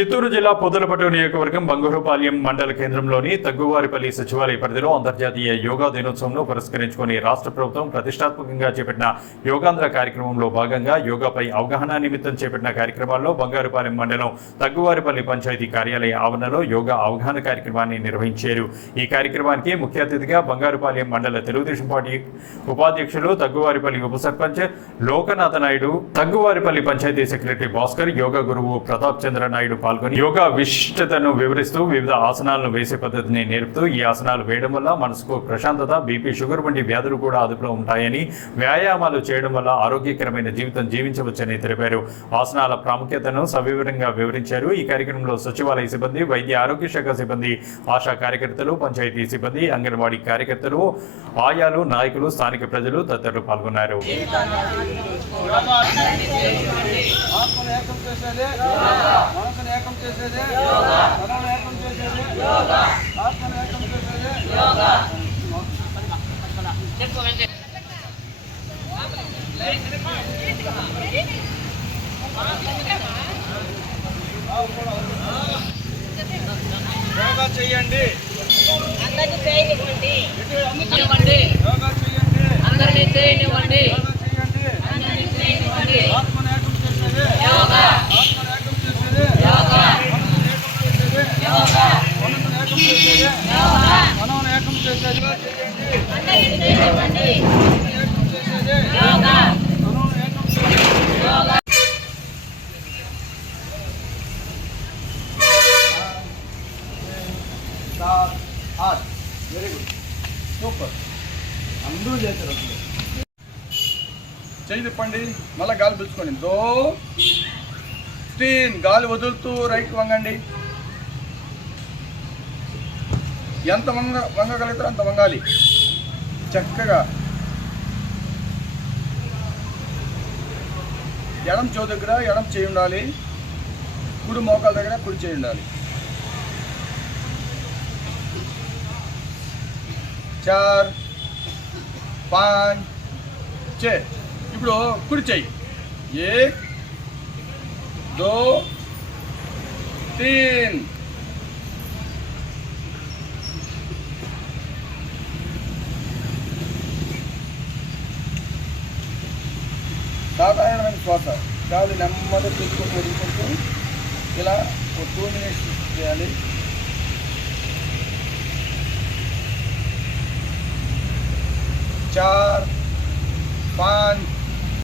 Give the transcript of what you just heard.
చిత్తూరు జిల్లా పొదలపట్టు నియోజకవర్గం బంగారుపాలెం మండల కేంద్రంలోని తగ్గువారిపల్లి సచివాలయ పరిధిలో అంతర్జాతీయ యోగా దినోత్సవంను పురస్కరించుకుని రాష్ట్ర ప్రభుత్వం ప్రతిష్టాత్మకంగా చేపట్టిన యోగాంధ్ర కార్యక్రమంలో భాగంగా యోగాపై అవగాహన నిమిత్తం చేపట్టిన కార్యక్రమాల్లో బంగారుపాలెం మండలం తగ్గువారిపల్లి పంచాయతీ కార్యాలయ ఆవరణలో యోగా అవగాహన కార్యక్రమాన్ని నిర్వహించారు. ఈ కార్యక్రమానికి ముఖ్య అతిథిగా బంగారుపాలెం మండల తెలుగుదేశం పార్టీ ఉపాధ్యక్షులు తగ్గువారిపల్లి ఉప సర్పంచ్ లోకనాథ నాయుడు, తగ్గువారిపల్లి పంచాయతీ సెక్రటరీ భాస్కర్, యోగా గురువు ప్రతాప్ చంద్ర నాయుడు పాల్గొని యోగా విశిష్టతను వివరిస్తూ వివిధ ఆసనాలను వేసే పద్ధతిని నేర్పుతూ ఈ ఆసనాలు వేయడం వల్ల మనసుకు ప్రశాంతత, బీపీ, షుగర్ వంటి వ్యాధులు కూడా అదుపులో ఉంటాయని, వ్యాయామాలు చేయడం వల్ల ఆరోగ్యకరమైన జీవితం జీవించవచ్చని తెలిపారు. ఆసనాల ప్రాముఖ్యతను సవివరంగా వివరించారు. ఈ కార్యక్రమంలో సచివాలయ సిబ్బంది, వైద్య ఆరోగ్య శాఖ సిబ్బంది, ఆశా కార్యకర్తలు, పంచాయతీ సిబ్బంది, అంగన్వాడీ కార్యకర్తలు, ఆయాలు, నాయకులు, స్థానిక ప్రజలు తదితరులు పాల్గొన్నారు. మనసును ఏకం చేసేదే తనను ఏకం చేసేదే ఆత్మను ఏకం చేసేదే యోగా చేయండి, అందరినీ చేయనివ్వండి, యోగా చేయండి, అందరినీ చేయనివ్వండి, అందరినీ చేయనివ్వండి. ఆత్మను ఏకం చేసేదే యోగా, ఆత్మను ఏకం చేసేదే యోగా, మనసును ఏకం చేసేదే యోగా, మనసును ఏకం చేసేదే యోగా, మనసును ఏకం చేసేదే చేయండి, అందరినీ చేయనివ్వండి, ఏకం చేసేదే యోగా, మనసును ఏకం చేసేదే యోగా. Very good, super. అందరూ చేశారు. అసలు చేయి తిప్పండి, మళ్ళీ గాలి పిలుచుకోండి. 15 గాలి వదులుతూ రైట్ వంగండి. ఎంత వంగగలుగుతారో అంత వంగాలి చక్కగా. ఎడం చెవు దగ్గర ఎడం చేయి ఉండాలి, కుడి మోకాల దగ్గర కుడి చేయి ఉండాలి. 4 5 6. ఇప్పుడు కుడి చెయ్యి 1 2 3. సాధారణమైన శ్వాస, గాలి నెమ్మది తీసుకొని వదులుకుంటూ ఇలా ఒక 2 minutes చేయాలి. चार 5